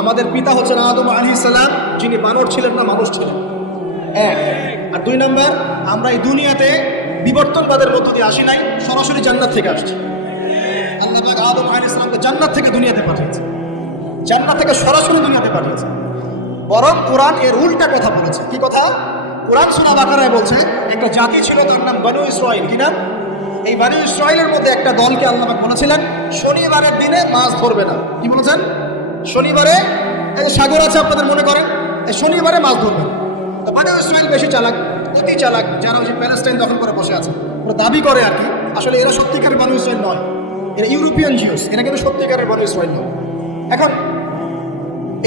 আমাদের পিতা হচ্ছেন আদম আলাইহিস সালাম, যিনি বানর ছিলেন না, মানুষ ছিলেন। এক। আর দুই নাম্বার, আমরা এই দুনিয়াতে বিবর্তনবাদের মধ্য দিয়ে আসি নাই, সরাসরি জান্নাত থেকে আসছি। আল্লাহ পাক আদম আলাইহিস সালামকে জান্নাত থেকে দুনিয়াতে পাঠিয়েছে, জান্নাত থেকে সরাসরি দুনিয়াতে পাঠিয়েছে। বরং কোরআন এর উল্টা কথা বলেছে। কি কথা? কোরআন সূরা বাকারায় বলছে একটা জাতি ছিল, তার নাম বনু ইসরাঈল। কি নাম? এই বনু ইসরাঈলের মধ্যে একটা দলকে আল্লাহ পাক বলেছিলেন শনিবারের দিনে মাছ ধরবে না। কি বলেছেন? শনিবারে এই সাগর আছে আপনাদের, মনে করেন এই শনিবারে মাছ ধরবে না। তো বনু ইসরাঈল বেশি চালাক, অতি চালাক, যারা ওই যে প্যালেস্টাইন দখল করে বসে আছে, ওরা দাবি করে আর কি, আসলে এরা সত্যিকারের বনু ইসরাঈল নয়, এরা ইউরোপিয়ান জিউস, এরা কিন্তু সত্যিকারের বনু ইসরাঈল নয়। এখন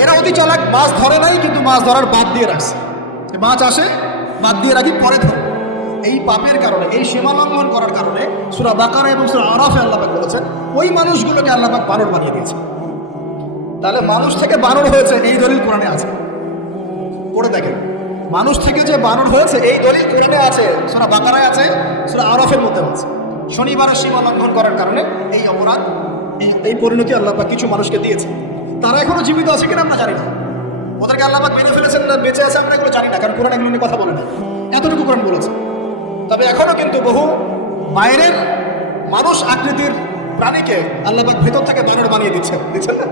এরা অতি চালাক, মাছ ধরে নাই, কিন্তু মাছ ধরার বাদ দিয়ে রাখছে। মাছ আসে, বাদ দিয়ে রাখি, পরে ধরে। এই পাপের কারণে, এই সীমা লঙ্ঘন করার কারণে সূরা বাকারা এবং সূরা আরাফে আল্লাহ পাক বলেছেন ওই মানুষগুলোকে আল্লাহ পাক বানর বানিয়ে দিয়েছে। তাহলে মানুষ থেকে বানর হয়েছে এই দলিল কোরআনে আছে, পড়ে দেখেন। মানুষ থেকে যে বানর হয়েছে এই দলিল কোরআনে আছে, সূরা বাকারায় আছে, সূরা আরাফের মধ্যে আছে। শনিবারের সীমা লঙ্ঘন করার কারণে এই অপরাধ, এই পরিণতি আল্লাহ পাক কিছু মানুষকে দিয়েছে। তারা এখনো জীবিত আছে কিনা আমরা জানি না, ওদেরকে আল্লাহ পাক মেরে ফেলেছেন না বেঁচে আছে আমরা এগুলো জানি না, কারণ কোরআন এগুলো নিয়ে কথা বলে না। এতটুকু কোরআন বলেছে। তবে এখনো কিন্তু বহু বাইরের মানুষ আকৃতির প্রাণীকে আল্লাহ পাক ভেতর থেকে বানর বানিয়ে দিচ্ছেন না।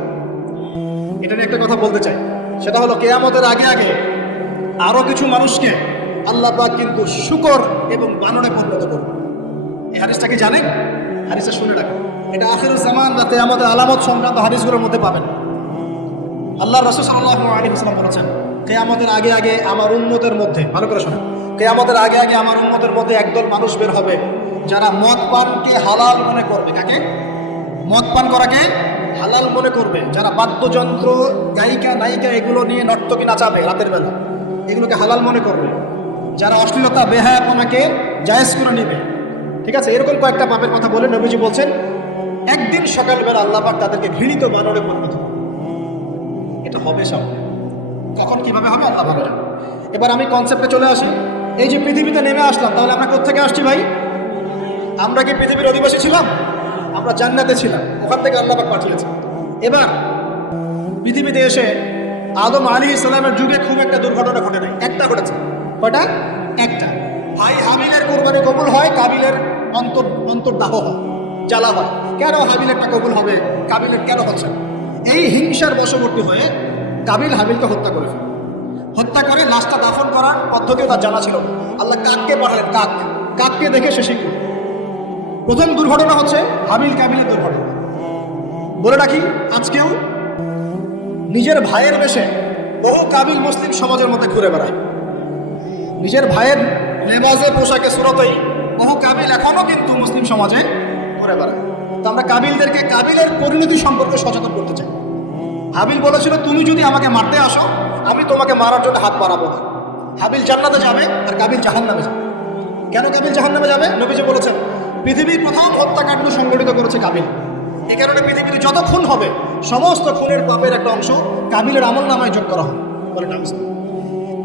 এটা নিয়ে একটা কথা বলতে চাই, সেটা হলো কিয়ামতের আগে আগে আরো কিছু মানুষকে আল্লাহ পাক কিন্তু শূকর এবং বানরে পরিণত করবে। এই হাদিসটা কি জানেন? হাদিসটা শুনে রাখেন, এটা আখিরুল জামান বা কিয়ামতের আলামত সংক্রান্ত হাদিসগুলোর মধ্যে পাবেন। আল্লাহ রাসূল সাল্লাল্লাহু আলাইহি ওয়াসাল্লাম বলেছেন কিয়ামতের আগে আগে আমার উম্মতের মধ্যে, ভালো করে শোনেন, কিয়ামতের আগে আগে আমার উম্মতের মধ্যে একদল মানুষ বের হবে যারা মদ পানকে হালাল মনে করবে। কাকে? মদ পান করাকে হালাল মনে করবে। যারা বাদ্যযন্ত্র, গায়িকা, নায়িকা এগুলো নিয়ে নর্তকী নাচাবে রাতের বেলা, এগুলোকে হালাল মনে করবে। যারা অশ্লীলতা, বেহায়াপনাকে জায়েজ করে নেবে। ঠিক আছে, এরকম কয়েকটা পাপের কথা বলে নবীজি বলছেন একদিন সকালবেলা আল্লাহ পাক তাদেরকে ঘৃণিত বানরে পরিণত করবে। এটা হবে সামনে, কখন কিভাবে হবে আল্লাহ ভালো জানে। এবার আমি কনসেপ্টে চলে আসি। এই যে পৃথিবীতে নেমে আসলাম, তাহলে আমরা কোত্থেকে আসছি ভাই? আমরা কি পৃথিবীর অধিবাসী ছিলাম? আমরা জান্নাতে ছিলাম, ওখান থেকে আল্লাহ পাক পাঠিয়েছে। এবার পৃথিবীতে এসে আদম আলাইহিস সালামের যুগে খুব একটা দুর্ঘটনা ঘটে নাই, একটা ঘটেছে। কয়টা? একটা। ভাই হাবিলের কোরবানি কবুল হয়, কাবিলের অন্তর্দাহ হয়, জ্বালা হয়। কেন হাবিলেরটা কবুল হবে, কাবিলের কেন হচ্ছে? এই হিংসার বশবর্তী হয়ে কাবিল হাবিলকে হত্যা করে ফেলে। হত্যা করে লাশটা দাফন করার পদ্ধতিও তার জানা ছিল। আল্লাহ কাককে পাঠালেন, কাককে দেখে সে শিখল। প্রথম দুর্ঘটনা হচ্ছে হাবিল কাবিলের দুর্ঘটনা। বলে রাখি, আজকেও নিজের ভাইয়ের বেশে বহু কাবিল মুসলিম সমাজের মধ্যে ঘুরে বেড়ায়। নিজের ভাইয়ের লেবাসে, পোশাকে, সুরতেই বহু কাবিল এখনো কিন্তু মুসলিম সমাজে ঘুরে বেড়ায়। তো আমরা কাবিলদেরকে কাবিলের পরিণতি সম্পর্কে সচেতন করতে চাই। হাবিল বলেছিল তুমি যদি আমাকে মারতে আসো, আমি তোমাকে মারার জন্য হাত বাড়াবো না। হাবিল জান্নাতে যাবে আর কাবিল জাহান্নামে যাবে। কেন কাবিল জাহান্নামে যাবে? নবীজি বলেছেন পৃথিবীর প্রথম হত্যাকাণ্ড সংগঠিত করেছে কাবিল। এই কারণে পৃথিবীতে যত খুন হবে সমস্ত খুনের পাপের একটা অংশ কাবিলের আমল নামায় যোগ করা হবে।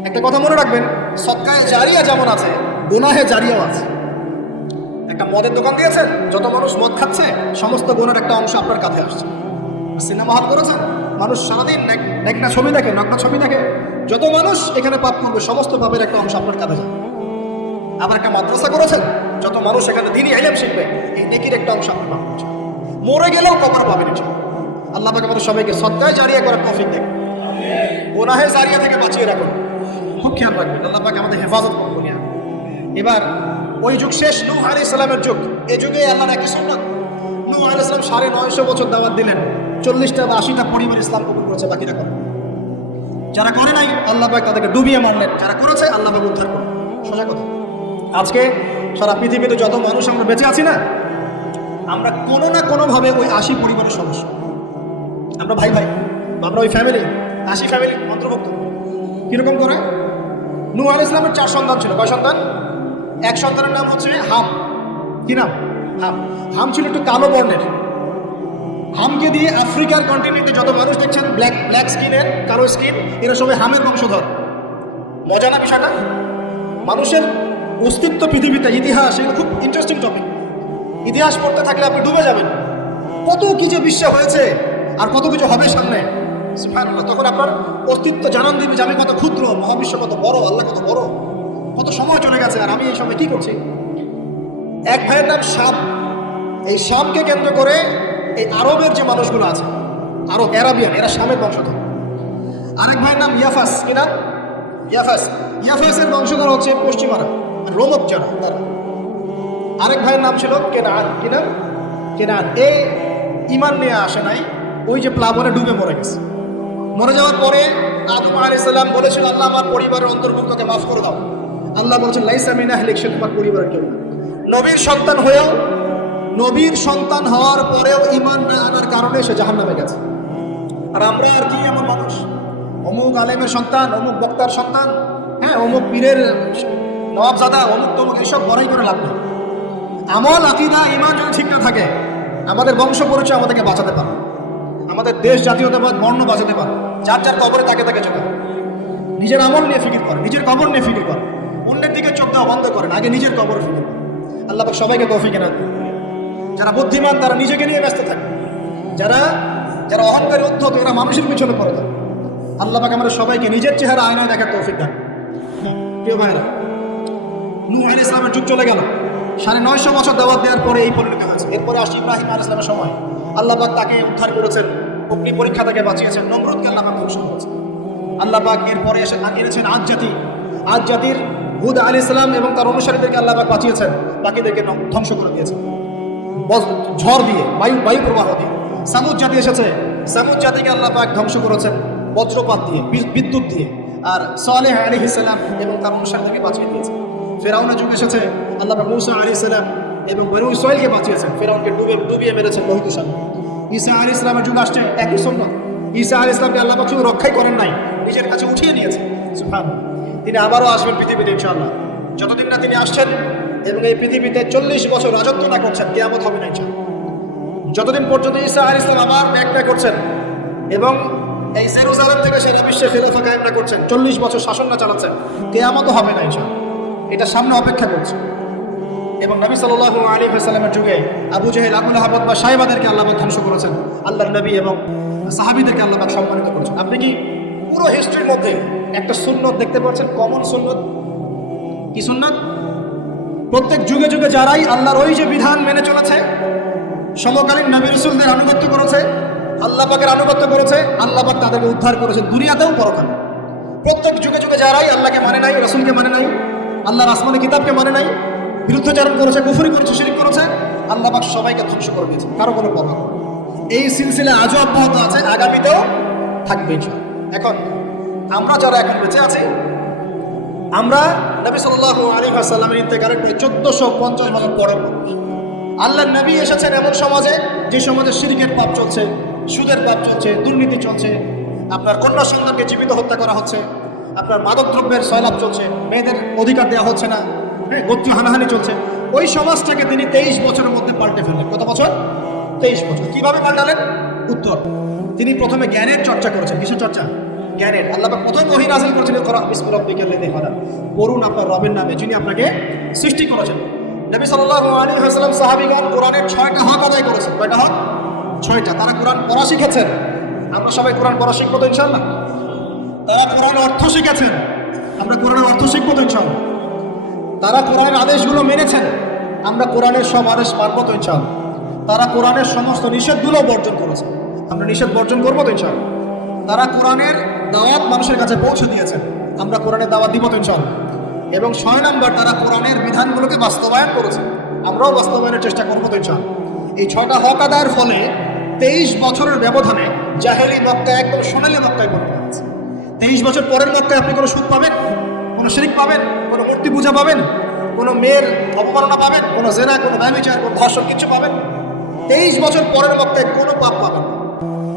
একটা কথা মনে রাখবেন, সদকায়ে জারিয়া যেমন আছে, গুনাহে জারিয়াও আছে। একটা মদের দোকান দিয়েছেন, যত মানুষ মদ খাচ্ছে সমস্ত গুনার একটা অংশ আপনার কাছে আসছে। সিনেমা হল করেছেন, মানুষ সারাদিন একটা ছবি দেখে, নগ্ন ছবি দেখে, যত মানুষ এখানে পাপ করবে সমস্ত পাপের একটা অংশ আপনার কাছে যাবে। আবার একটা মাদ্রাসা করেছেন, যত মানুষ এখানে দ্বীনি ইলম শিখবে, এই নেকির একটা অংশ আপনার পাপ করছে। মরে গেলেও কবর পাবেন ইনশাআল্লাহ। আল্লাহ পাক আমাদের সবাইকে সদকায়ে জারিয়া করার তৌফিক দেন, গুনাহে জারিয়া থেকে বাঁচিয়ে রাখুন। খুব খেয়াল রাখবেন, আল্লাহ পাক আমাদের হেফাজত করুন। এবার ওই যুগ শেষ, নূহ আলাইহিস সালামের যুগ। এই যুগে আল্লাহর একই সুন্নাত, নূহ আলাইহিস সালাম 950 বছর দাওয়াত দিলেন, 40টা বা 80টা পরিবার ইসলাম কবুল করেছে, বাকিরা করে। যারা করে নাই আল্লাহ পাক তাদেরকে ডুবিয়ে মারলেন, যারা করেছে আল্লাহ পাক উদ্ধার করলেন। সোজা কথা। আজকে সারা পৃথিবীতে যত মানুষ আমরা বেঁচে আছি না, আমরা কোনো না কোনোভাবে ওই 80 পরিবারের সদস্য। আমরা ভাই ভাই, আমরা ওই ফ্যামিলি, 80 ফ্যামিলির অন্তর্ভুক্ত। কিরকম করে? নূহ আলাইহিস সালামের 4 সন্তান ছিল। কয় সন্তান? এক সন্তানের নাম হচ্ছে হাম। কি নাম? হাম। হাম ছিল একটু কালো বর্ণের। হামকে দিয়ে আফ্রিকার কন্টিনেন্টে যত মানুষ দেখছেন ব্ল্যাক স্কিনের, কালো স্কিন, এরা সবাই হামের বংশধর। মজা না বিষয়টা? মানুষের অস্তিত্ব পৃথিবীতে, ইতিহাস, এগুলো খুব ইন্টারেস্টিং টপিক। ইতিহাস পড়তে থাকলে আপনি ডুবে যাবেন। কত কিছু বিশ্ব হয়েছে আর কত কিছু হবে সামনে, সুবহানাল্লাহ। তখন আপনার অস্তিত্ব জানান দিবে যে আমি কত ক্ষুদ্র, মহাবিশ্ব কত বড়, আল্লাহ কত বড়, কত সময় চলে গেছে আর আমি এই সময় কি করছি। এক ভাইয়ের নাম শাম। এই শামকে কেন্দ্র করে এই আরবের যে মানুষগুলো আছে, আরব অ্যারাবিয়ান, এরা শামের বংশধর। আরেক ভাইয়ের নাম ইয়াফাস। কি নাম? ইয়াফাস। ইয়াফাসের বংশধর হচ্ছে পশ্চিমারা, রোমক যারা তারা। আরেক ভাইয়ের নাম ছিল কেনান। কি নাম? কেনান। এ ইমান নিয়ে আসে নাই, ওই যে প্লাবনে ডুবে মরে গেছে। মরে যাওয়ার পরে আদম আলাইহিস সালাম বলেছিল, আল্লাহ আমার পরিবারের অন্তর্ভুক্তকে মাফ করে দাও। আল্লাহ বলছেন, লাইসা মিন আহলিক, সে তোমার পরিবারের কেউ না। নবীর সন্তান হয়েও, নবীর সন্তান হওয়ার পরেও ইমান না আনার কারণে সে জাহান্নামে গেছে। আর আমরা আর কি এমন মানুষ, অমুক আলেমের সন্তান, অমুক বক্তার সন্তান, হ্যাঁ অমুক পীরের নওয়াবজাদা, অমুক তমুক, এইসব বড়াই করে লাভ নেই। আমল, আকীদা, ঈমান যদি ঠিক না থাকে, আমাদের বংশ পরিচয় আমাদেরকে বাঁচাতে পারে, আমাদের দেশ, জাতীয়তাবাদ, বর্ণ বাঁচাতে পারে। যার যার কবরে তাকে তাকে যেতে হবে। নিজের আমল নিয়ে ফিকির করে, নিজের কবর নিয়ে ফিকির করে, অন্যের দিকে চোখ দেওয়া বন্ধ করেন, আগে নিজের কবর ফিকির করে। আল্লাহ পাক সবাইকে তৌফিক এনায়ত করুন। যারা বুদ্ধিমান তারা নিজেকে নিয়ে ব্যস্ত থাকে, যারা যারা অহংকারী উদ্ধত এরা মানুষের পিছনে পড়ে থাকে। আল্লাহ পাক আমরা সবাইকে নিজের চেহারা আয়নায় দেখার তৌফিক দেন। প্রিয় ভাইরা, নূহ আলাইহিস সালামের যুগ চলে গেল, 950 বছর দাওয়াত দেওয়ার পরে এই পরিণতি হয়েছে। এরপরে আসছে ইব্রাহিম আলাইহিস সালামের সময়। আল্লাহ পাক তাকে উদ্ধার করেছেন, অগ্নি পরীক্ষা থেকে বাঁচিয়েছেন, নমরুদকে আল্লাহ পাক ধ্বংস করেছেন। আল্লাহ পাক এরপরে এসে এনেছেন আদ জাতি। আদ জাতির হুদ আলাইহিস সালাম এবং তার অনুসারীদেরকে আল্লাহ পাক বাঁচিয়েছেন, বাকিদেরকে ধ্বংস করে দিয়েছেন ঝড় দিয়ে, বায়ু প্রবাহ দিয়ে। সামুদ জাতি এসেছে, সামুদ জাতিকে আল্লাহ পাক ধ্বংস করেছেন বজ্রপাত দিয়ে, বিদ্যুৎ দিয়ে। আর সালেহ আলাইহিস সালাম এবং তার অনুসারীদেরকে বাঁচিয়ে দিয়েছেন। ফেরাউনের যুগ এসেছে, আল্লাহ পাক মূসা আলাইহিস সালাম এবং বনু ইসরাঈলকে বাঁচিয়েছেন, ফেরাউনকে ডুবিয়ে মেরেছেন লোহিত সাগরে। ঈসা আলাইহিস সালামের যুগ আসছে, একই সুন্নাত। ঈসা আলাইহিস সালামকে আল্লাহ পাক শুধু রক্ষাই করেন নাই, নিজের কাছে উঠিয়ে নিয়েছেন। সুবহানাল্লাহ। তিনি আবারও আসবেন পৃথিবীতে ইনশাআল্লাহ। যতদিন না তিনি আসছেন এবং এই পৃথিবীতে 40 বছর রাজত্ব না করছেন, কিয়ামত হবে না ইনশাআল্লাহ। যতদিন পর্যন্ত ঈসা আলাইহিস সালাম আবার ব্যাক না করছেন এবং এই জেরুজালেম থেকে সারা বিশ্বে খেলাফা কায়েম না করছেন, 40 বছর শাসন না চালাচ্ছেন, কিয়ামতও হবে না ইনশাআল্লাহ। এটা সামনে অপেক্ষা করছে। এবং নবী সাল্লাল্লাহু আলাইহি ওয়াসাল্লামের যুগে আবু জেহেল, আবু লাহাব বা সাহেবাদেরকে আল্লাহ পাক ধ্বংস করেছেন, আল্লাহর নবী এবং সাহাবীদেরকে আল্লাহ পাক সম্মানিত করেছেন। আপনি কি পুরো হিস্ট্রির মধ্যে একটা সুন্নত দেখতে পাচ্ছেন, কমন সুন্নত? কি সুন্নত? প্রত্যেক যুগে যুগে যারাই আল্লাহর ওই যে বিধান মেনে চলেছে, সমকালীন নবী রাসূলদের আনুগত্য করেছে, আল্লাহ পাকের আনুগত্য করেছে, আল্লাহ পাক তাদেরকে উদ্ধার করেছেন দুনিয়াতেও পরকালে। প্রত্যেক যুগে যুগে যারাই আল্লাহকে মানে নাই, রাসূলকে মানে নাই, আল্লাহর আসমানি কিতাবকে মানে নাই, বিরুদ্ধাচরণ করেছে, কুফরি করেছে, শিরক করেছে, আল্লাহ পাক সবাইকে ধ্বংস করে দিয়েছে, কারো কোনো পরোয়া নেই। এই সিলসিলা আজও অব্যাহত আছে, আগামীতেও থাকবে ইনশাআল্লাহ। এখন আমরা যারা এখন বেঁচে আছি, আমরা নবী সাল্লাল্লাহু আলাইহি ওয়াসাল্লামের ইন্তেকালের 1450 বছর পরের মানুষ। আল্লাহর নবী এসেছেন এমন সমাজে, যে সমাজে শিরকের পাপ চলছে, সুদের পাপ চলছে, দুর্নীতি চলছে, আপনার কন্যা সন্তানকে জীবিত হত্যা করা হচ্ছে, আপনার মাদকদ্রব্যের সয়লাভ চলছে, মেয়েদের অধিকার দেওয়া হচ্ছে না, গোত্রীয় হানাহানি চলছে। ওই সমাজটাকে তিনি 23 বছরের মধ্যে পাল্টে ফেললেন। কত বছর? 23 বছর। কিভাবে পাল্টালেন? উত্তর, তিনি প্রথমে জ্ঞানের চর্চা করেছেন। কিসের চর্চা? জ্ঞানের। আল্লাহ পাক প্রথম ওহী নাযিল করেছেন, ইকরা বিসমি রাব্বিকাল্লাযী খালাক, পড়ুন আপনার রবের নামে যিনি আপনাকে সৃষ্টি করেছেন। নবী সাল্লাল্লাহু আলাইহি ওয়াসাল্লাম সাহাবীগণ কোরআনের 6টা হক আদায় করেছেন। কয়টা হক? 6টা। তারা কোরআন পড়া শিখেছেন। আমরা সবাই কোরআন পড়া শিখবো তো ইনশাআল্লাহ। তারা কোরআনের অর্থ শিখেছেন, আমরা কোরআনের অর্থ শিখবো তো ইনশাআল্লাহ। তারা কোরআনের আদেশগুলো মেনেছেন, আমরা কোরআনের সব আদেশ মানব তো ইনশাআল্লাহ। তারা কোরআনের সমস্ত নিষেধগুলো বর্জন করেছে, আমরা নিষেধ বর্জন করবো তো ইনশাআল্লাহ। তারা কোরআনের দাওয়াত মানুষের কাছে পৌঁছে দিয়েছেন, আমরা কোরআনের দাওয়াত দিব তো ইনশাআল্লাহ। এবং 6 নম্বর, তারা কোরআনের বিধানগুলোকে বাস্তবায়ন করেছে, আমরাও বাস্তবায়নের চেষ্টা করবো তো ইনশাআল্লাহ। এই 6টা হক আদায়ের ফলে 23 বছরের ব্যবধানে জাহেলি মক্কা একদম সোনালী মক্কায় পরিণত হয়েছে। 23 বছর পরের মক্কায় আপনি কোনো সুদ পাবেন, কোনো শিরক পাবেন, কোনো মূর্তি পূজা পাবেন, কোনো মেয়ের অপমাননা পাবেন, কোনো জেনা, কোনো ব্যভিচার, কোনো ধর্ষণ, কিছু পাবেন? 23 বছর পরের মক্কায় কোনো পাপ পাবেন।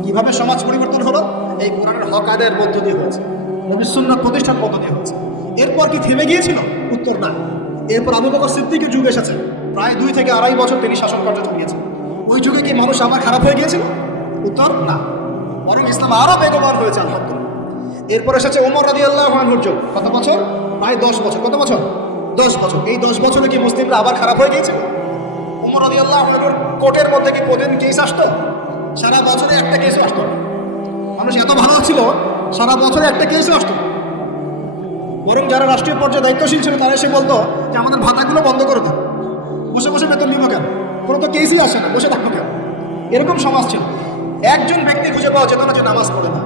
কিভাবে সমাজ পরিবর্তন হলো? এই কোরআনের হক আদায়ের মধ্য দিয়ে হয়েছে, নবীর সুন্নাত প্রতিষ্ঠার মধ্য দিয়ে হয়েছে। এরপর কি থেমে গিয়েছিল? উত্তর না। এরপর আবু বকর সিদ্দিকের যুগ এসেছে, প্রায় 2 থেকে 2.5 বছর তিনি শাসন কার্য চালিয়েছেন। ওই যুগে কি মানুষ আবার খারাপ হয়ে গিয়েছিল? উত্তর না, বরং ইসলাম আরো বেগবান হয়েছে আলহামদুলিল্লাহ। এরপর এসেছে ওমর রাদিয়াল্লাহু আনহুর যুগ। কত বছর? প্রায় 10 বছর। কত বছর? 10 বছর। এই 10 বছরে কি মুসলিমরা আবার খারাপ হয়ে গিয়েছিল? ওমর রাদিয়াল্লাহু আনহুর কোর্টের মধ্যে কি প্রতিদিন কেস আসতো? সারা বছরে একটা কেসও আসতো না। মানুষ এত ভালো ছিল, সারা বছরে একটা কেসও আসতো না। বরং যারা রাষ্ট্রীয় পর্যায়ে দায়িত্বশীল ছিল তারা এসে বলতো যে আমাদের ভাতাগুলো বন্ধ করে দেন, বসে বসে বেতন নিব কেন, কোনো তো কেসই আসে না, বসে থাকবো কেন। এরকম সমাজ ছিল। একজন ব্যক্তি খুঁজে পাওয়া যেত না যে নামাজ পড়ে না,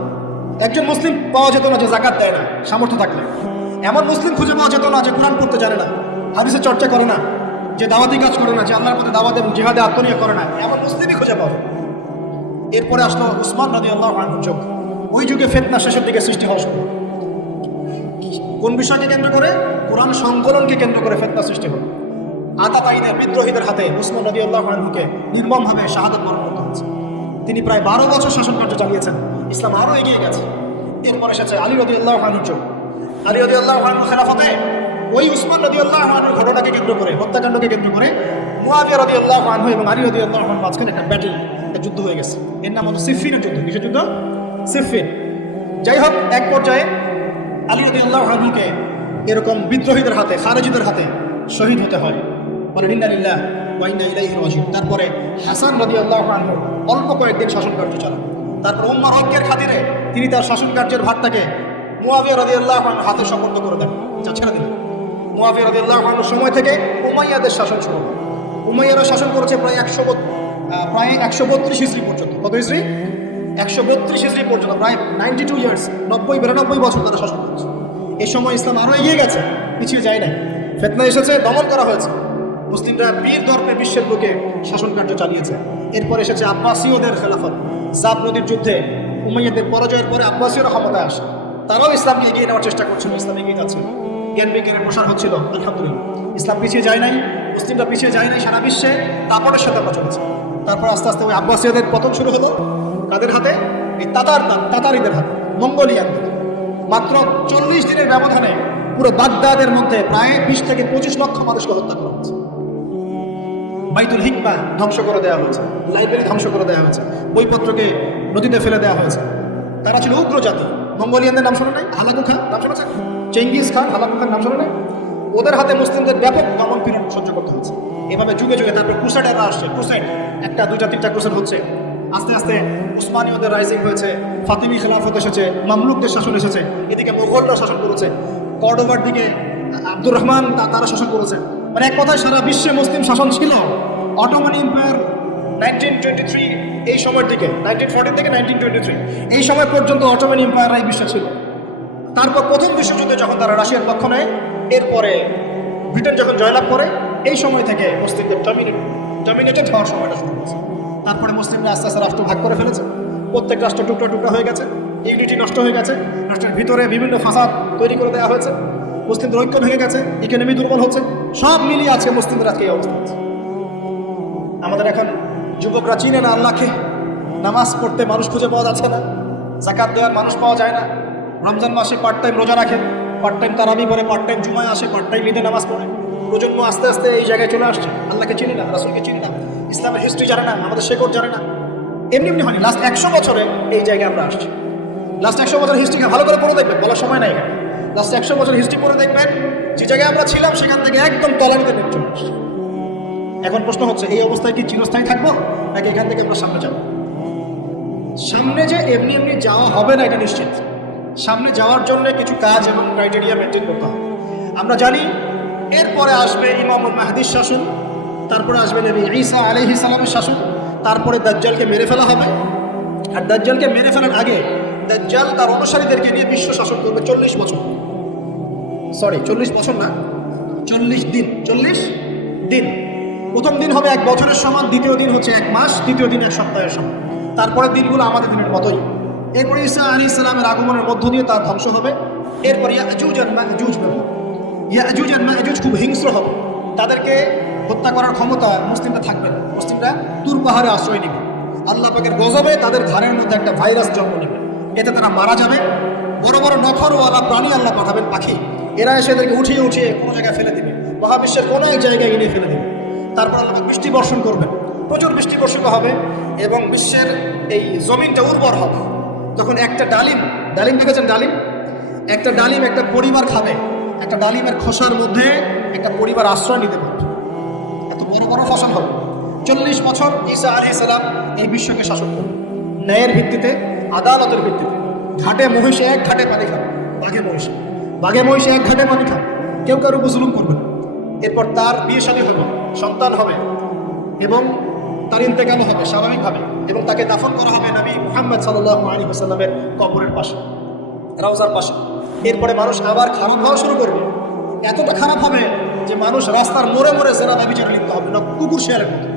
একজন মুসলিম পাওয়া যেত না যে জাকাত দেয় না সামর্থ্য থাকলে, এমন মুসলিম খুঁজে পাওয়া যেত না যে কোরআন পড়তে জানে না, হাদিসের চর্চা করে না, যে দাওয়াতি কাজ করে না, যে আল্লাহর পথে দাওয়াত এবং জিহাদে আত্মনিয়োগ করে না, এমন মুসলিমই খুঁজে পাওয়া। এরপরে আসলো উসমান রাদিয়াল্লাহু আনহুর যুগ। ওই যুগে ফিতনা শেষের দিকে সৃষ্টি হওয়া শুরু। কোন বিষয়কে কেন্দ্র করে? কোরআন সংকলনকে কেন্দ্র করে ফিতনা সৃষ্টি হলো। আতাতায়ীদের বিদ্রোহীদের হাতে উসমান রাদিয়াল্লাহু আনহুকে নির্মমভাবে শাহাদাত বরণ করতে হয়েছে। তিনি প্রায় 12 বছর শাসন কার্য চালিয়েছেন। ইসলাম আরও এগিয়ে গেছে। এরপর এসেছে আলী রাদিয়াল্লাহু আনহুর যুগ। আলী রাদিয়াল্লাহু আনহুর খেলাফতে ওই উসমান রাদিয়াল্লাহু আনহুর ঘটনাকে কেন্দ্র করে, হত্যাকাণ্ডকে কেন্দ্র করে মুআবিয়া রাদিয়াল্লাহু আনহু এবং আলী রাদিয়াল্লাহু আনহুর মাঝখানে একটা ব্যাটল, একটা যুদ্ধ হয়ে গেছে। এর নাম হচ্ছে সিফফিনের যুদ্ধ। কিসের যুদ্ধ? সিফফিন। যাই হোক, এক পর্যায়ে আলী রাদিয়াল্লাহু আনহুকে এরকম বিদ্রোহীদের হাতে, খারেজিদের হাতে শহীদ হতে হয়। বলেন ইন্না লিল্লাহি ওয়া ইন্না ইলাইহি রাজিউন। তারপরে হাসান রাদিয়াল্লাহু আনহু অল্প কয়েকদিন শাসন কার্য চালান। তারপর উম্মার ঐক্যের খাতিরে তিনি তার শাসন কার্যের ভারটাকে মুআবিয়া রাদিয়াল্লাহু আনহুর হাতে সুপর্দ করে দেন, ছেড়ে দিলেন। মুআবিয়া রাদিয়াল্লাহু আনহুর সময় থেকে উমাইয়াদের শাসন শুরু। উমাইয়ারা শাসন করেছে প্রায় 132 হিজরি পর্যন্ত। কত হিজরি? 132 হিজরি পর্যন্ত, প্রায় 92 ইয়ার্স, 92 বছর তারা শাসন করেছে। এই সময় ইসলাম আরও এগিয়ে গেছে, পিছিয়ে যায় না। ফিতনা এসেছে, দমন করা হয়েছে। মুসলিমরা বীর দর্পে বিশ্বের বুকে শাসন কার্য চালিয়েছে। এরপর এসেছে আব্বাসীয়দের খেলাফত। জাব নদীর যুদ্ধে উমাইয়াদের পরাজয়ের পরে আব্বাসীয়রা ক্ষমতায় আসে। তারাও ইসলামকে এগিয়ে নেওয়ার চেষ্টা করছিল, ইসলাম এগিয়ে যাচ্ছিল, জ্ঞান বিজ্ঞানের প্রসার হচ্ছিল। আলহামদুলিল্লাহ, ইসলাম পিছিয়ে যায় নাই, মুসলিমরা পিছিয়ে যায় নাই, সারা বিশ্বে দাপটের সাথে আমরা চলেছে। তারপর আস্তে আস্তে ওই আব্বাসীয়দের পতন শুরু হলো। কাদের হাতে? এই তাতারিদের হাতে, মঙ্গোলিয়ানদের। মাত্র 40 দিনের ব্যবধানে পুরো বাগদাদের মধ্যে প্রায় 20 থেকে 25 লক্ষ মানুষকে হত্যা করা হয়েছে। বাইতুল হিকমা ধ্বংস করে দেওয়া হয়েছে, লাইব্রেরি ধ্বংস করে দেওয়া হয়েছে, বইপত্রকে নদীতে ফেলে দেওয়া হয়েছে। তারা ছিল উগ্র জাতি। মঙ্গোলিয়ানদের নাম শোনা নাই? হালাকু খান নাম শোনেছেন? চেঙ্গিস খান, হালাকু খান নাম শোনা নাই? ওদের হাতে মুসলিমদের ব্যাপক দমন পীড়ন সহ্য করতে হয়েছে। এভাবে যুগে যুগে তারপর ক্রুসেডাররা আসছে। ক্রুসেড 1টা 2টা 3টা ক্রুসেড হচ্ছে। আস্তে আস্তে উসমানীয়দের রাইজিং হয়েছে, ফাতিমি খেলাফত এসেছে, মামলুকদের শাসন এসেছে, এদিকে মুঘলরা শাসন করেছে, কর্ডোবার দিকে আব্দুর রহমান তারা শাসন করেছে। মানে এক কথায় সারা বিশ্বে মুসলিম শাসন ছিল। অটোমান এম্পায়ার 1923 এই সময়ের দিকে, 1940 থেকে 1923 এই সময় পর্যন্ত অটোমান এম্পায়ার এই বিশ্বে ছিল। তারপর প্রথম বিশ্বযুদ্ধে যখন তারা রাশিয়ার পক্ষ নেয়, এরপরে ব্রিটেন যখন জয়লাভ করে, এই সময় থেকে মুসলিমদের ডমিনেটেড হওয়ার সময়টা শুরু হয়েছে। তারপরে মুসলিমরা আস্তে আস্তে রাষ্ট্র ভাগ করে ফেলেছে। প্রত্যেক রাষ্ট্র টুকরা টুকরা হয়ে গেছে, ইউনিটি নষ্ট হয়ে গেছে, রাষ্ট্রের ভিতরে বিভিন্ন ফাসাদ তৈরি করে দেওয়া হয়েছে, মুসলিমদের ঐক্য ভেঙে গেছে, ইকোনমি দুর্বল হচ্ছে। সব মিলিয়ে আজকে মুসলিমদের আজকে এই অবস্থা আছে। আমাদের এখন যুবকরা চিনে না আল্লাহকে, নামাজ পড়তে মানুষ খুঁজে পাওয়া যাচ্ছে না, যাকাত দেওয়ার মানুষ পাওয়া যায় না। রমজান মাসে পার্ট টাইম রোজা রাখে, পার্ট টাইম তারাবি পড়ে, পার্ট টাইম জুমায় আসে, পার্ট টাইম ঈদে নামাজ পড়ে। প্রজন্ম আস্তে আস্তে এই জায়গায় চলে আসছে। আল্লাহকে চিনি না, রাসূলকে চিনি না, ইসলামের হিস্ট্রি জানে না, আমাদের শেকড় জানে না। এমনি এমনি হয়নি, লাস্ট 100 বছরে এই জায়গায় আমরা আসছি। লাস্ট 100 বছর হিস্ট্রিকে ভালো করে পড়ে দেখবেন, বলার সময় নাই। লাস্ট 100 বছর হিস্ট্রি পড়ে দেখবেন, যে জায়গায় আমরা ছিলাম সেখান থেকে একদম তলানিতে নেমে চলে আসছি। এখন প্রশ্ন হচ্ছে, এই অবস্থায় কি চিরস্থায়ী থাকবো, নাকি এখান থেকে আমরা সামনে যাবো? সামনে যে এমনি এমনি যাওয়া হবে না এটা নিশ্চিত। সামনে যাওয়ার জন্য কিছু কাজ এবং ক্রাইটেরিয়া মেনটেন করতে হবে। আমরা জানি এরপরে আসবে ইমামুল মাহদির শাসন, তারপরে আসবে নবী ঈসা আলাইহিস সালামের শাসন, তারপরে দাজ্জালকে মেরে ফেলা হবে। আর দাজ্জালকে মেরে ফেলার আগে দাজ্জাল তার অনুসারীদেরকে নিয়ে বিশ্ব শাসন করবে 40 বছর। সরি, 40 বছর না, 40 দিন। 40 দিন। প্রথম দিন হবে 1 বছরের সমান, দ্বিতীয় দিন হচ্ছে 1 মাস, তৃতীয় দিন 1 সপ্তাহের সমান। তারপরের দিনগুলো আমাদের দিনের মতোই। এরপরে ঈসা আলাইহিস সালামের আগমনের মধ্য দিয়ে তার ধ্বংস হবে। এরপর ইয়াজুজ আর মাজুজ খুব হিংস্র হবে। তাদেরকে হত্যা করার ক্ষমতা মুসলিমরা থাকবে না। মুসলিমরা তুর পাহাড়ে আশ্রয় নেবে। আল্লাহ পাকের গজবে তাদের ঘাড়ের মধ্যে একটা ভাইরাস জন্ম নেবে, এতে তারা মারা যাবে। বড় বড় নখরওয়ালা প্রাণী আল্লাহ পাঠাবেন, পাখি, এরা এসে এদেরকে উঠিয়ে উঠিয়ে কোনো জায়গায় ফেলে দেবে, মহাবিশ্বের কোনো এক জায়গায় এনে ফেলে দেবে। তারপর আল্লাহ বৃষ্টি বর্ষণ করবেন, প্রচুর বৃষ্টি বর্ষিত হবে এবং বিশ্বের এই জমিনটা উর্বর হবে। তখন একটা ডালিম দেখেছেন, একটা ডালিম একটা পরিবার খাবে। একটা ডালিমের খোসার মধ্যে একটা পরিবার আশ্রয় নিতে পারবে। এত বড় বড় ফসল হবে। 40 বছর ঈসা আলাইহিস সালাম এই বিশ্বকে শাসন করবেন ন্যায়ের ভিত্তিতে, আদালতের ভিত্তিতে। ঘাটে মহিষে এক ঘাটে পানি খাবে, বাঘে মহিষে এক ঘাটে পানি খাবে, কেউ কারো উপর জুলুম করবে না। এরপর তার বিয়ে শাদী হবে, সন্তান হবে এবং তার ইন্তেকাল হবে স্বাভাবিকভাবে, এবং তাকে দাফন করা হবে নবী মুহাম্মদ সাল্লাল্লাহু আলাইহি ওয়াসাল্লামের কবরের পাশে, রওজার পাশে। এরপরে মানুষ আবার খারাপ হওয়া শুরু করবে, এতটা খারাপ হবে যে মানুষ রাস্তার মোড়ে মোড়ে জেনা ব্যভিচারে লিপ্ত হবে না, কুকুর শেয়ারের মতো।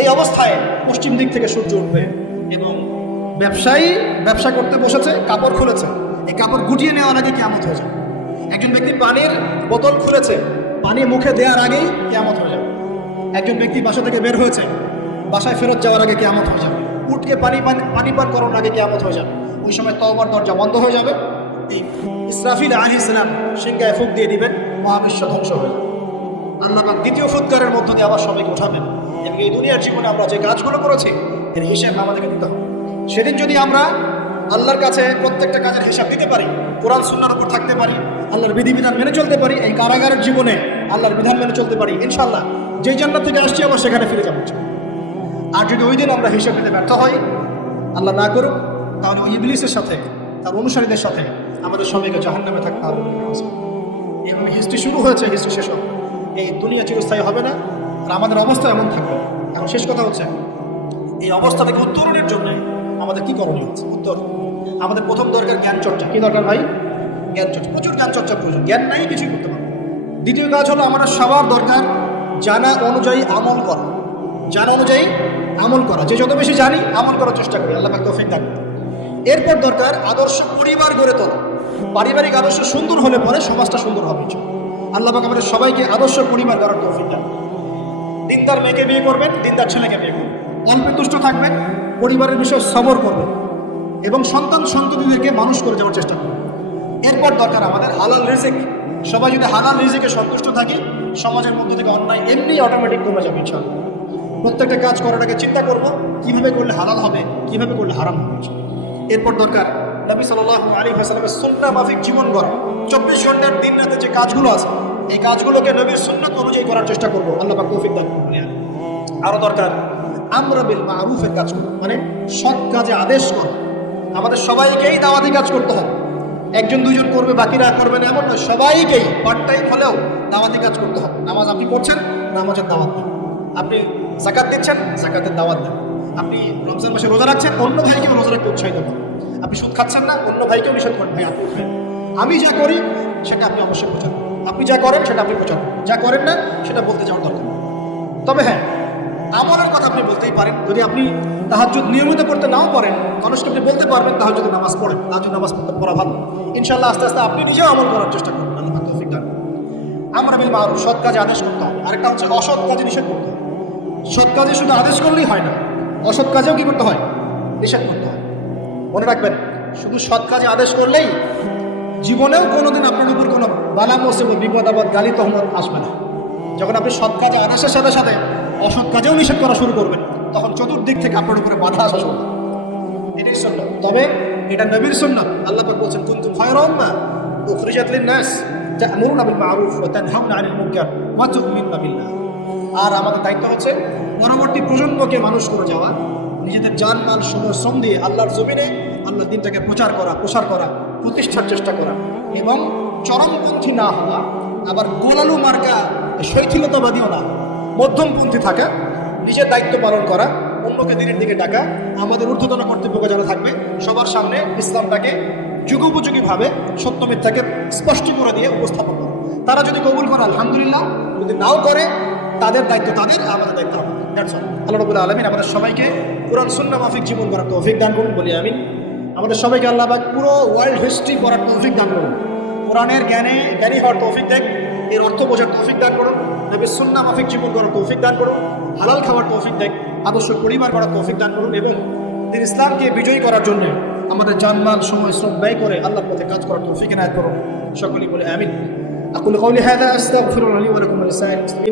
এই অবস্থায় পশ্চিম দিক থেকে সূর্য উঠবে এবং ব্যবসায়ী ব্যবসা করতে বসেছে, কাপড় খুলেছে, এই কাপড় গুটিয়ে নেওয়ার আগে কিয়ামত হয়ে যাবে। একজন ব্যক্তি পানির বোতল খুলেছে, পানি মুখে দেওয়ার আগেই কিয়ামত হয়ে যাবে। একজন ব্যক্তি বাসা থেকে বের হয়েছে, বাসায় ফেরত যাওয়ার আগে কিয়ামত হয়ে যাবে। উঠকে পানি পান করার আগে কিয়ামত হয়ে যাবে। ওই সময় তওবার দরজা বন্ধ হয়ে যাবে। এই ইসরাফিল আলাইহিস সালাম সিংহায় ফুঁক দিয়ে দিবেন, মহাবিশ্ব ধ্বংস হয়ে যাবে। আল্লাহ পাক দ্বিতীয় ফুৎকারের মধ্য দিয়ে আবার সবাইকে উঠাবেন এবং এই দুনিয়ার জীবনে আমরা যে কাজগুলো করেছি এর হিসাব আমাদেরকে দিতে হবে। সেদিন যদি আমরা আল্লাহর কাছে প্রত্যেকটা কাজের হিসাব দিতে পারি, কোরআন সুন্নাহর উপর থাকতে পারি, আল্লাহর বিধিবিধান মেনে চলতে পারি, এই কারাগারের জীবনে আল্লাহর বিধান মেনে চলতে পারি, ইনশাআল্লাহ যেই জান্নাত থেকে আসছি আবার সেখানে ফিরে যাবো। আর যদি ওই দিন আমরা হিসাব দিতে ব্যর্থ হই, আল্লাহ না করুক, তাহলে ওই ইবলিসের সাথে তার অনুসারীদের সাথে আমাদের সবাইকে জাহান্নামে থাকতে হবে। এইভাবে হিস্ট্রি শুরু হয়েছে, হিস্ট্রি শেষ হবে। এই দুনিয়া চিরস্থায়ী হবে না, আর আমাদের অবস্থা এমন থাকবে। এখন শেষ কথা হচ্ছে, এই অবস্থা থেকে উত্তরণের জন্য আমাদের কি করণীয় হচ্ছে? উত্তর, আমাদের প্রথম দরকার জ্ঞান চর্চা। কি দরকার ভাই? জ্ঞান চর্চা, প্রচুর জ্ঞান চর্চার প্রয়োজন। জ্ঞান নাই কিছুই করতে পারবো। দ্বিতীয় কাজ হলো আমাদের সবার দরকার জানা অনুযায়ী আমল করা। জানা অনুযায়ী আমল করা, যে যত বেশি জানি আমল করার চেষ্টা করি, আল্লাহ পাক তৌফিক দান করেন। এরপর দরকার আদর্শ পরিবার গড়ে তোলা। পারিবারিক আদর্শ সুন্দর হলে পরে সমাজটা সুন্দর হবে। আল্লাহ পাক আমাদের সবাইকে আদর্শ পরিবার গড়ার তৌফিক দান। দিনদার মেয়েকে বিয়ে করবেন, দিনদার ছেলেকে বিয়ে করবেন, অল্পে তুষ্ট থাকবেন, পরিবারের বিষয়ে সবর করবেন এবং সন্ততিদেরকে মানুষ করে যাওয়ার চেষ্টা করবেন। এরপর দরকার আমাদের হালাল রিজিক। সবাই যদি হালাল রিজিকে সন্তুষ্ট থাকি, সমাজের মধ্যে থেকে অন্যায় এমনি অটোমেটিক কমে যাবে ইনশাআল্লাহ। প্রত্যেকটা কাজ করার আগে চিন্তা করব কিভাবে করলে হালাল হবে, কিভাবে করলে হারাম হবে। এরপর দরকার নবী সাল্লাল্লাহু আলাইহি ওয়াসাল্লামের সুন্নাহ মাফিক জীবন গড়া। 24 ঘন্টার দিন রাতে যে কাজগুলো আছে, এই কাজগুলোকে নবীর সুন্নাত অনুযায়ী করার চেষ্টা করব। আল্লাহ পাক তৌফিক দান করুন। আরো দরকার আমরা বিল মারুফের কাজ করা, মানে সৎ কাজে আদেশ করা। আমাদের সবাইকেই দাওয়াতি কাজ করতে হবে। একজন দুজন করবে, বাকিরা করবে না এমন নয়, সবাইকেই পার্ট টাইম হলেও দাওয়াতি কাজ করতে হবে। নামাজ আপনি পড়ছেন, নামাজের দাওয়াত দেন। আপনি যাকাত দিচ্ছেন, যাকাতের দাওয়াত দেন। আপনি রমজান মাসে রোজা রাখছেন, অন্য ভাইকেও রোজা রাখতে উৎসাহিত করেন। আপনি সুদ খাচ্ছেন না, অন্য ভাইকেও নিষেধ করেন, ভাই আপনি খান। আমি যা করি সেটা আপনি অবশ্যই প্রচার করেন, আপনি যা করেন সেটা আপনি প্রচার করেন, যা করেন না সেটা বলতে যাওয়ার দরকার। তবে হ্যাঁ, আমলের কথা আপনি বলতেই পারেন। যদি আপনি তাহাজ্জুদ নিয়মিত পড়তে নাও পারেন, মানুষকে আপনি বলতে পারবেন তাহাজ্জুদের নামাজ পড়েন, তাহাজ্জুদ নামাজ পড়া ভালো। ইনশাআল্লাহ আস্তে আস্তে আপনি নিজেও আমল করার চেষ্টা করবেন। আল্লাহ পাক তৌফিক দান করুন। আমরা বিল মারুফ, সৎ কাজে আদেশ করতে হবে। আরেকটা হচ্ছে অসৎ কাজে নিষেধ করতে হবে। সৎ কাজে শুধু আদেশ করলেই হয় না, অসৎ কাজেও কি করতে হয়? নিষেধ করতে হয়। মনে রাখবেন, শুধু সৎ কাজে আদেশ করলেই জীবনেও কোনোদিন আপনার উপর কোনো বালা মুসিবত, বিপদ আপদ, গালি তহমত আসবে না। যখন আপনি সৎ কাজে আদেশের সাথে সাথে অসৎ কাজেও নিষেধ করা শুরু করবেন, তখন চতুর্দিক থেকে আপনার উপরে বাধা আসা শুরু হবে। এটাই সুন্নাত। তবে এটা নবীর সুন্নাত। আল্লাহ পাক বলেছেন, কুনতুম খায়রা উম্মাহ উখরিজাত লিন-নাস তা'মুরুনা বিল মা'রুফ ওয়া তানহাউনা 'আনিল মুনকার ওয়া তু'মিনুনা বিল্লাহ। আর আমাদের দায়িত্ব হচ্ছে পরবর্তী প্রজন্মকে মানুষ করে যাওয়া, নিজেদের জানমাল সময় শ্রম দিয়ে আল্লাহর জমিনে আল্লাহর দ্বীনটাকে প্রচার করা, প্রসার করা, প্রতিষ্ঠার চেষ্টা করা এবং চরমপন্থী না হওয়া, আবার গোলালু মার্কা শৈথিলতাবাদীও না, মধ্যমপন্থী থাকা, নিজের দায়িত্ব পালন করা, অন্যকে দিনের দিকে ডাকা। আমাদের ঊর্ধ্বতন কর্তৃপক্ষ যারা থাকবে সবার সামনে ইসলামটাকে যুগোপযোগীভাবে সত্য মিথ্যাকে স্পষ্ট করে দিয়ে উপস্থাপন করে। তারা যদি কবুল করে আলহামদুলিল্লাহ, যদি নাও করে তাদের দায়িত্ব তাদের, আমাদের দায়িত্ব আমাদের। আল্লাহ রাব্বুল আলামিন আমাদের সবাইকে কোরআন সুন্নাহ মাফিক জীবন করার তৌফিক দান করুন, বলি আমিন। আমাদের সবাইকে আল্লাহ পাক পুরো ওয়ার্ল্ড হিস্ট্রি পড়ার তৌফিক দান করুন, কোরআনের জ্ঞানী হওয়ার তৌফিক দেন, এর অর্থ বোঝার তৌফিক দান করুন, নবীর সুন্নাহ মাফিক জীবন করার তৌফিক দান করুন, হালাল খাওয়ার তৌফিক দেন, আদর্শ পরিবার করার তৌফিক দান করুন এবং দিন ইসলামকে বিজয়ী করার জন্য আমাদের জানমাল সময় শ্রম ব্যয় করে আল্লাহর পথে কাজ করার তৌফিক এনায়েত করুন। সকলেই বলে আমিন। আকুলু কাওলি হাযা আস্তাগফিরুল্লাহ লি ওয়া লাকুম ওয়া লিসাইরিল মুসলিমিন।